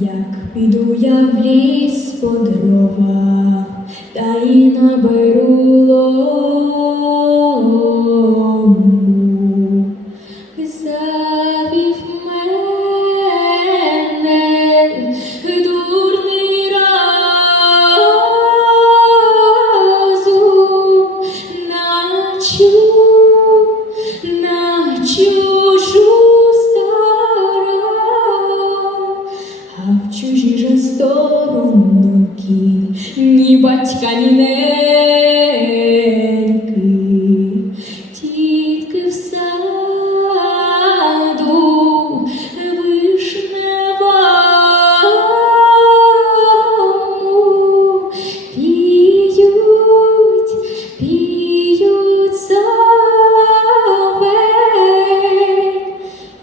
Як піду я в ліс по дрова, та й наберу лому. А в чужій же сторонки ні батька, ні неньки, тільки в саду вишневому піють, піють соловей.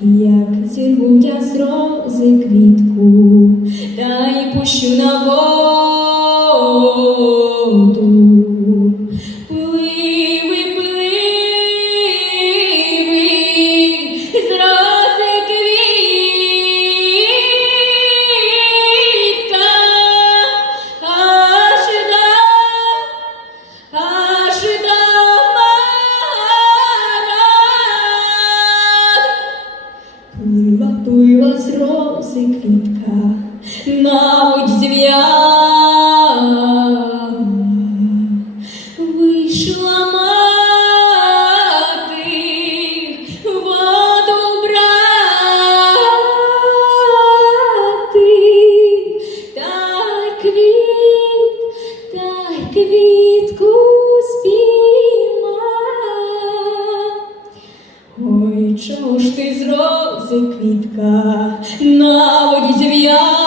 Як зірву я з рози квітку, та й пущу на воду. рози квітка, мабуть, зв'яла. Вийшла мати, воду брати, та й квіт, та й квітку спіймала. Ой, чого ж ти з квітка на воді зв'яла?